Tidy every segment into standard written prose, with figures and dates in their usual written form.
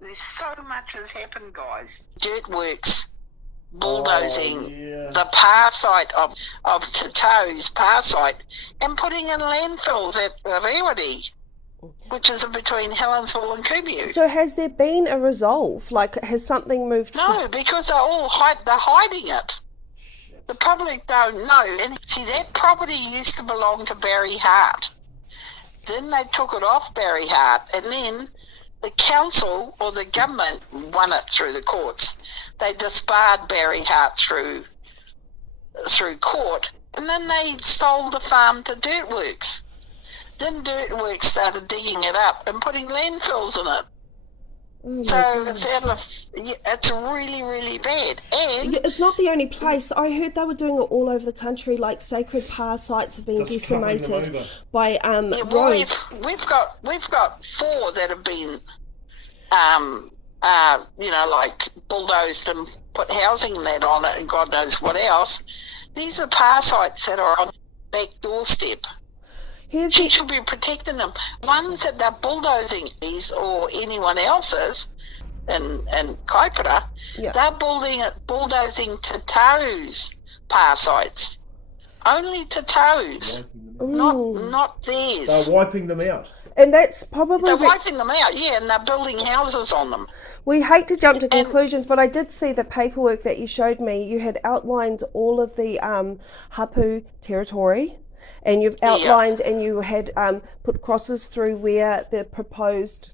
there's so much has happened, guys. Dirt works, bulldozing the power site of Te Tau's power site and putting in landfills at Rewari, which is in between Helensville and Kumu. So has there been a resolve? Like, has something moved? No, because they're hiding it. The public don't know. And see, that property used to belong to Barry Hart. Then they took it off Barry Hart, and then the council or the government won it through the courts. They disbarred Barry Hart through court, and then they sold the farm to Dirtworks. Then Dirtworks started digging it up and putting landfills in it. So it's really, really bad. And it's not the only place. I heard they were doing it all over the country, like sacred power sites have been decimated by roads. We've got 4 that have been like bulldozed and put housing net on it and God knows what else. These are power sites that are on the back doorstep. She should be protecting them. Ones that they're bulldozing, these or anyone else's in Kaipara, they're bulldozing Te Tau's power sites. Only Te Tau's, not theirs. They're wiping them out. And that's probably... They're wiping them out, and they're building houses on them. We hate to jump to conclusions, but I did see the paperwork that you showed me. You had outlined all of the hapu territory. And you've outlined and you had put crosses through where the proposed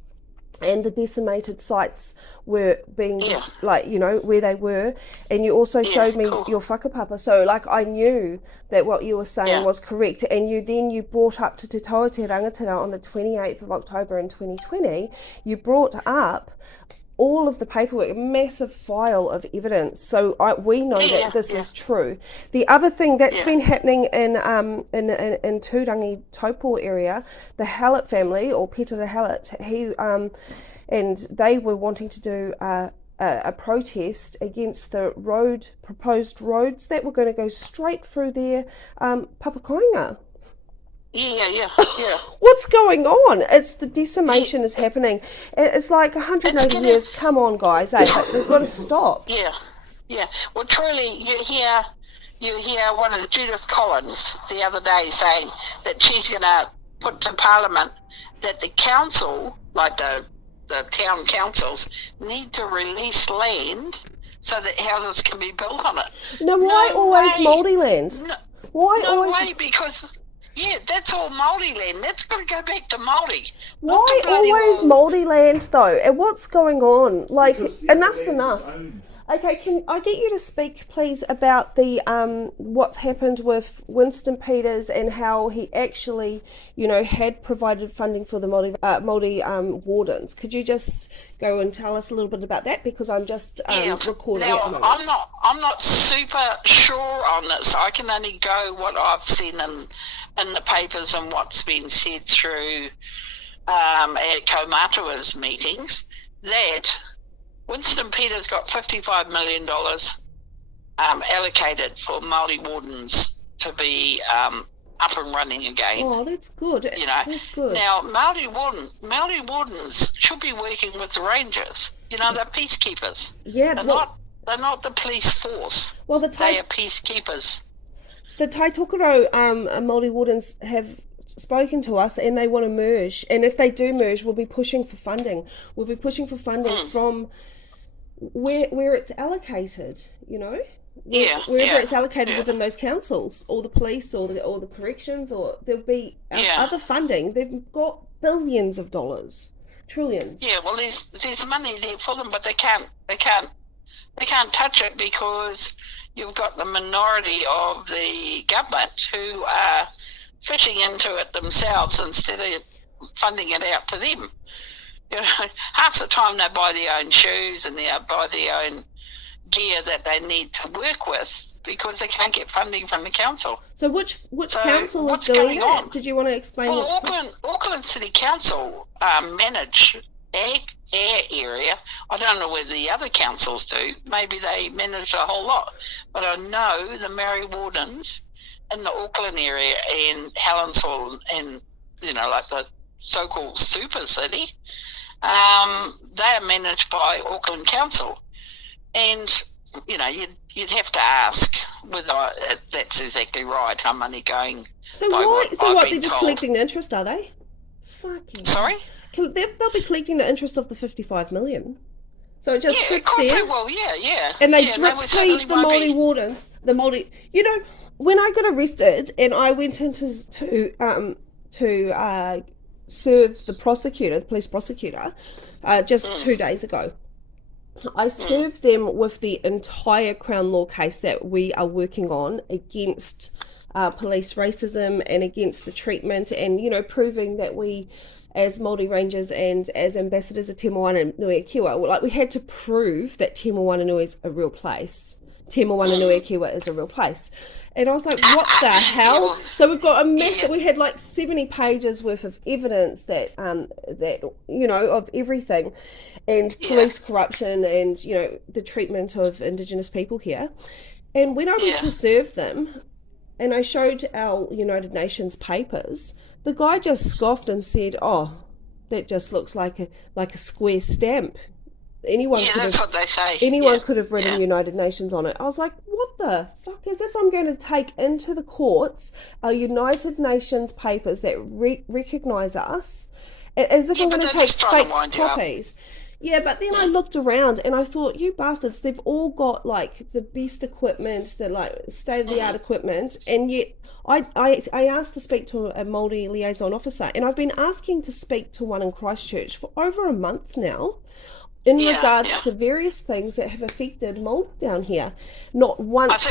and the decimated sites were being just where they were. And you also showed me your whakapapa. So I knew that what you were saying was correct. And you brought up to Te Toa Te Rangatira on the 28th of October in 2020, you brought up all of the paperwork, a massive file of evidence. So we know that this is true. The other thing that's been happening in Tūrangi Taupo area, the Hallett family, or Peter Hallett, and they were wanting to do a protest against the proposed roads that were going to go straight through their papakoinga. Yeah. What's going on? It's the decimation is happening. It's like 180 years. Come on, guys. They've got to stop. Yeah. Well, truly, you hear one of Judith Collins the other day saying that she's going to put to Parliament that the council, like the town councils, need to release land so that houses can be built on it. Now, why always Māori land? No way, because... Yeah, that's all Māori land. That's got to go back to Māori. Why always Māori land, though? And what's going on? Enough's enough. Okay, can I get you to speak, please, about the what's happened with Winston Peters and how he actually, had provided funding for the Maori Wardens. Could you just go and tell us a little bit about that? Because I'm just recording at the moment. I'm not super sure on this. I can only go what I've seen in the papers and what's been said through at Kaumatua's meetings, that Winston Peters got $55 million allocated for Maori Wardens to be up and running again. Oh, that's good. That's good. Now, Maori Wardens should be working with the Rangers. They're peacekeepers. Yeah, they're not the police force. Well, they are peacekeepers. The Tai Tokerau Maori Wardens have spoken to us and they want to merge. And if they do merge, we'll be pushing for funding. We'll be pushing for funding from where it's allocated, wherever it's allocated within those councils, or the police, or the corrections, or there'll be other funding. They've got billions of dollars, trillions. Yeah, well, there's money there for them, but they can't touch it because you've got the minority of the government who are fishing into it themselves instead of funding it out to them. Half the time they buy their own shoes and they buy their own gear that they need to work with because they can't get funding from the council. So which council is doing that? On? Did you want to explain? Well, Auckland City Council manage our area. I don't know whether the other councils do. Maybe they manage a whole lot. But I know the Maori Wardens in the Auckland area and Helensville and, like the so-called super city, They are managed by Auckland Council. And, you'd have to ask whether that's exactly right, how money going So by why? what So I've what? been They're just told. collecting the interest, are they? Fucking. Sorry? They'll be collecting the interest of the 55 million. So it just sits there. Well, yeah. And they drip feed the Maori Wardens. The Maori. When I got arrested and I went into to serve the prosecutor, the police prosecutor, just 2 days ago. I served them with the entire Crown Law case that we are working on against police racism and against the treatment, and proving that we, as Māori Rangers and as ambassadors of Te Moananui-a-Kiwa, we had to prove that Te Moananui is a real place. Te Moananui-a-Kiwa is a real place. And I was like, what the hell? So we've got a mess. We had like 70 pages worth of evidence that of everything, and police corruption, and the treatment of Indigenous people here. And when I went to serve them, and I showed our United Nations papers, the guy just scoffed and said, "Oh, that just looks like a square stamp. That's what they say. Anyone could have written United Nations on it." I was like, what the fuck? As if I'm going to take into the courts our United Nations papers that recognise us, as if I'm going to take fake copies. Yeah, but then I looked around and I thought, you bastards, they've all got like the best equipment, the like state-of-the-art equipment, and yet I asked to speak to a Māori liaison officer, and I've been asking to speak to one in Christchurch for over a month now, in regards to various things that have affected Māori down here. Not once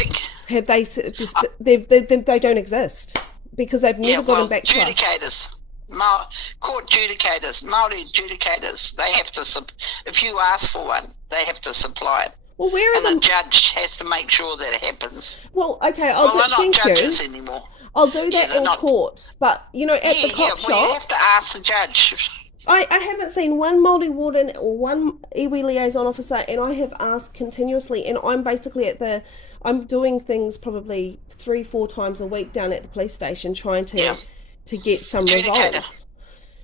have they said this, they don't exist, because they've never gotten back to us. Court adjudicators, Māori adjudicators, they have to, if you ask for one, they have to supply it. Well, the judge has to make sure that it happens. Well, okay, they're not judges anymore. I'll do that in court, but at the cop shop, you have to ask the judge. I haven't seen one Māori warden or one iwi liaison officer, and I have asked continuously, and I'm basically I'm doing things probably 3-4 times a week down at the police station, trying to get some resolve.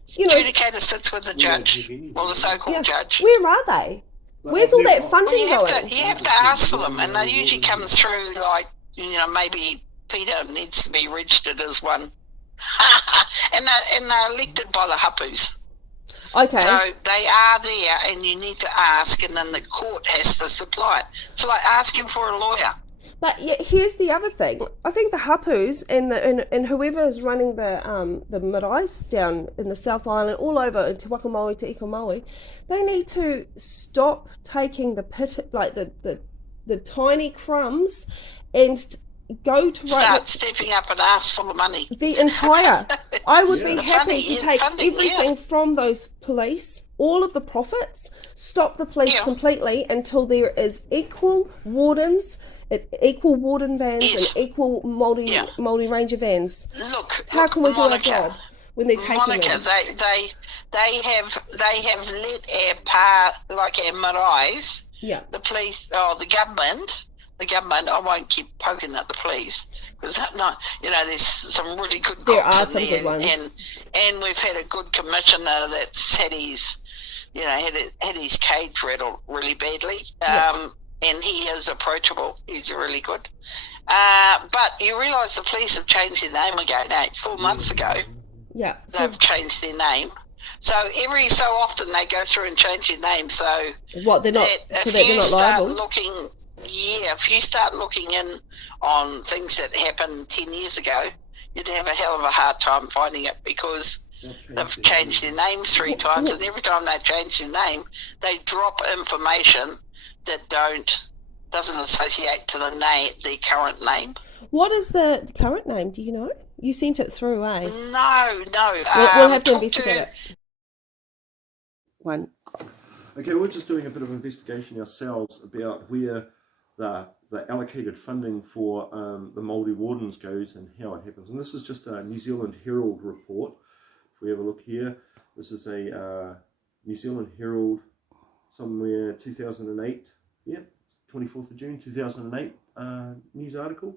Adjudicator sits with the judge, or the so-called judge. Where are they? Where's all that funding going? You have to ask for them, and they usually come through like, maybe Peter needs to be registered as one. and they're elected by the hapus. Okay. So they are there, and you need to ask, and then the court has to supply it. It's like asking for a lawyer. But here's the other thing. I think the hapus and whoever is running the maraes down in the South Island, all over in Te Waka Maui, Te Iko Maui, they need to stop taking the the tiny crumbs and go to start stepping up and ask for the money. The entire. I would be happy to take everything from those police, all of the profits, stop the police completely until there is equal wardens, equal warden vans, and equal Māori Ranger vans. Look, how can we do our job when they're taking Monica, them? they have let our maraes, the police, the government. The government, I won't keep poking at the police, because there's some really good cops in there, good ones. And we've had a good commissioner that's had his, had his cage rattled really badly, and he is approachable. He's really good. But you realise the police have changed their name again, 4 months ago. Yeah. They've changed their name. So every so often they go through and change their name. So what, they're not, so that they're not liable? If you start looking in on things that happened 10 years ago, you'd have a hell of a hard time finding it, because they've changed their names 3 times, and every time they change their name, they drop information that doesn't associate to the current name. What is the current name? Do you know? You sent it through, eh? No. We'll have to investigate it. One. Okay, we're just doing a bit of investigation ourselves about where the allocated funding for the Maori Wardens goes and how it happens. And this is just a New Zealand Herald report. If we have a look here, this is a New Zealand Herald somewhere 2008, 24th of June 2008 news article.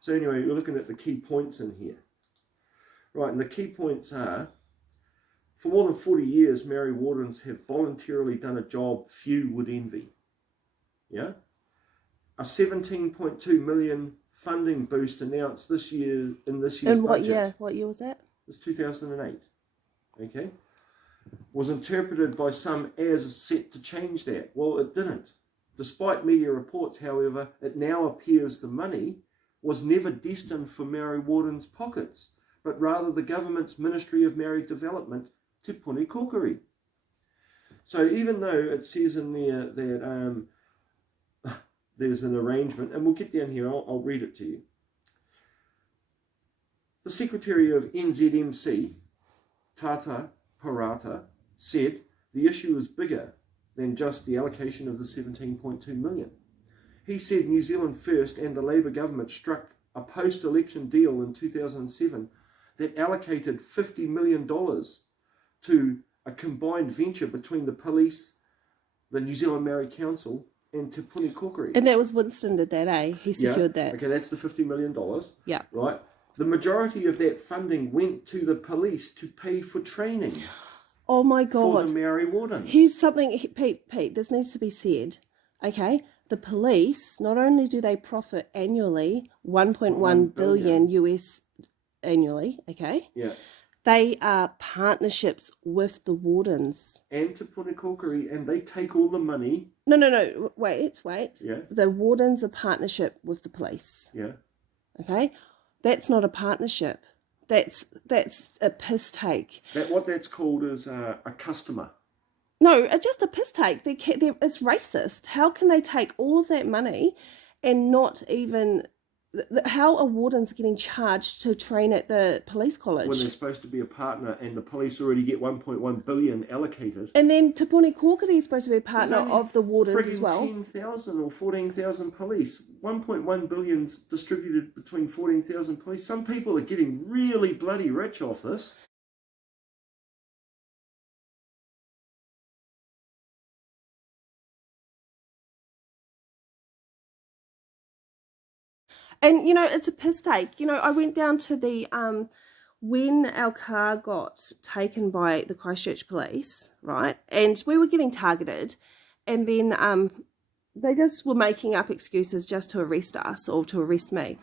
So anyway, we're looking at the key points in here. Right, and the key points are For more than 40 years, Maori Wardens have voluntarily done a job few would envy. Yeah? A 17.2 million funding boost announced this year in this year's what budget. year? What year was that? It's 2008. Okay? Was interpreted by some as set to change that. Well, it didn't. Despite media reports, however, it now appears the money was never destined for Maori Wardens' pockets, but rather the government's Ministry of Maori Development, Te Puni Kokiri. So even though it says in there that there's an arrangement, and we'll get down here, I'll read it to you. The Secretary of NZMC, Tata Parata, said the issue is bigger than just the allocation of the 17.2 million. He said New Zealand First and the Labour government struck a post-election deal in 2007 that allocated $50 million to a combined venture between the police, the New Zealand Maori Council, and Te Puni Kokiri. And that was Winston did that, eh? He secured that. Okay, that's the $50 million. Yeah. Right? The majority of that funding went to the police to pay for training. Oh my God. For the Maori Wardens. Here's something, Pete, this needs to be said. Okay? The police, not only do they profit annually, 1.1 billion US annually, okay? Yeah. They are partnerships with the wardens. And Te Puni Kokiri, and they take all the money. No, wait. Yeah. The wardens are partnership with the police. Yeah. Okay? That's not a partnership. That's a piss take. What that's called is a customer. No, just a piss take. It's racist. How can they take all of that money and not even... How are wardens getting charged to train at the police college? When they're supposed to be a partner and the police already get 1.1 billion allocated. And then Te Puni Kokiri is supposed to be a partner of the wardens as well. 10,000 or 14,000 police. 1.1 billion's distributed between 14,000 police. Some people are getting really bloody rich off this. And, it's a piss take. I went down to the, when our car got taken by the Christchurch police, right, and we were getting targeted, and then they just were making up excuses just to arrest us or to arrest me.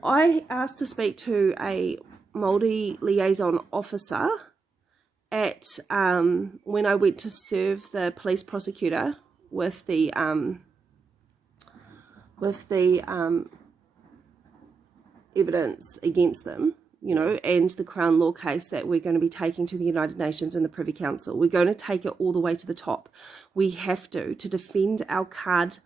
I asked to speak to a Maori liaison officer at, when I went to serve the police prosecutor with the evidence against them, and the Crown Law case that we're going to be taking to the United Nations and the Privy Council. We're going to take it all the way to the top. We have to defend our card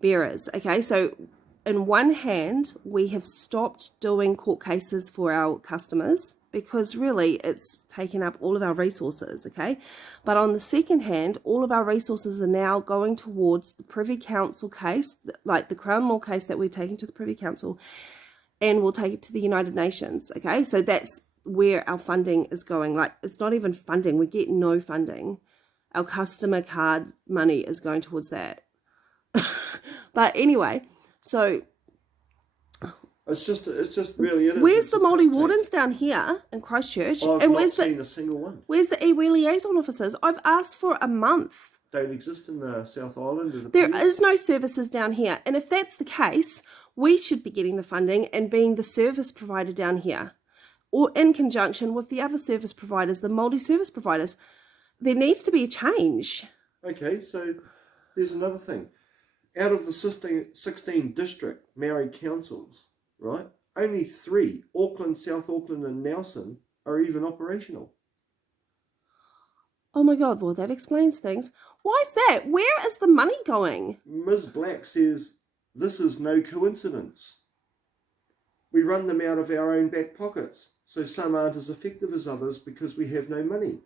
bearers. Okay, so in one hand, we have stopped doing court cases for our customers because really it's taken up all of our resources, okay? But on the second hand, all of our resources are now going towards the Privy Council case, like the Crown Law case that we're taking to the Privy Council, and we'll take it to the United Nations, okay? So that's where our funding is going. Like, it's not even funding. We get no funding. Our customer card money is going towards that. But anyway, so... It's just really... Where's the Maori Wardens down here in Christchurch? I've not seen a single one. Where's the iwi liaison officers? I've asked for a month. Don't exist in the South Island? There is no services down here. And if that's the case, we should be getting the funding and being the service provider down here, or in conjunction with the other service providers, the multi-service providers. There needs to be a change. Okay, so there's another thing. Out of the 16 district Maori councils, right, only 3, Auckland, South Auckland and Nelson, are even operational. Oh my God, well, that explains things. Why is that? Where is the money going? Ms. Black says, this is no coincidence. We run them out of our own back pockets, so some aren't as effective as others because we have no money.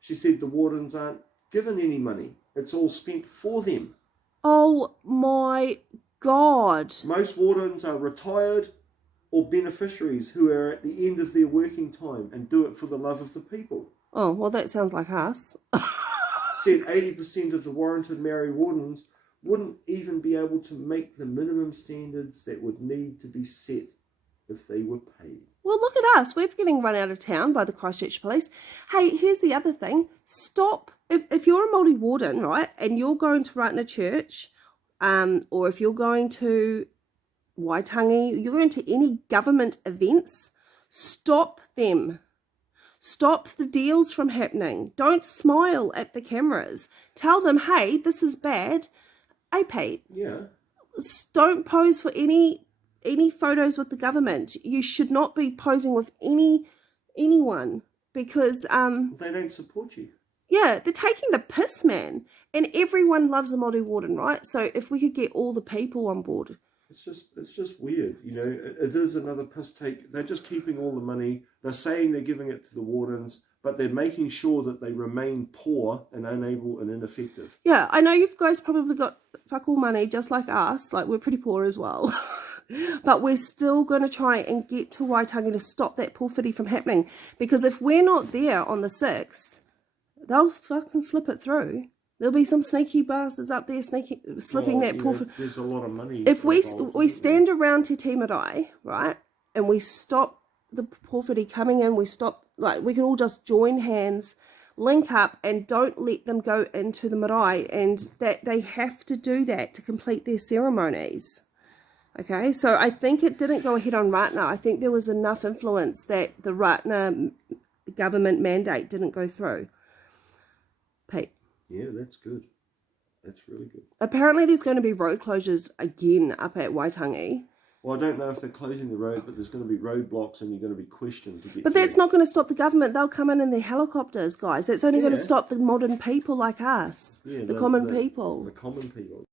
She said the wardens aren't given any money. It's all spent for them. Oh my God. Most wardens are retired or beneficiaries who are at the end of their working time and do it for the love of the people. Oh, well, that sounds like us. Said 80% of the warranted Maori Wardens wouldn't even be able to make the minimum standards that would need to be set if they were paid. Well, look at us. We're getting run out of town by the Christchurch police. Hey, here's the other thing. Stop. If you're a Maori Warden, right, and you're going to Ratana Church, or if you're going to Waitangi, you're going to any government events, stop them. Stop the deals from happening. Don't smile at the cameras. Tell them, hey, this is bad. Hey, Pete. Yeah. Don't pose for any photos with the government. You should not be posing with anyone because They don't support you. Yeah, they're taking the piss, man. And everyone loves a Maori Warden, right? So if we could get all the people on board. It's just weird, you know. It is another piss take. They're just keeping all the money. They're saying they're giving it to the wardens, but they're making sure that they remain poor and unable and ineffective. Yeah, I know you guys probably got fuck all money just like us. Like, we're pretty poor as well. But we're still going to try and get to Waitangi to stop that porphyry from happening. Because if we're not there on the 6th, they'll fucking slip it through. There'll be some sneaky bastards up there slipping that porphyry. There's a lot of money. If we stand around Te Marae, right, and we stop the porphyry coming in, we stop, like, we can all just join hands, link up, and don't let them go into the marae, and that they have to do that to complete their ceremonies. Okay, so I think it didn't go ahead on Ratana. I think there was enough influence that the Ratana government mandate didn't go through. Pete. Yeah, that's good. That's really good. Apparently there's going to be road closures again up at Waitangi. Well, I don't know if they're closing the road, but there's going to be roadblocks and you're going to be questioned to get But that's not going to stop the government. They'll come in their helicopters, guys. That's only going to stop the modern people like us, the common people. The common people.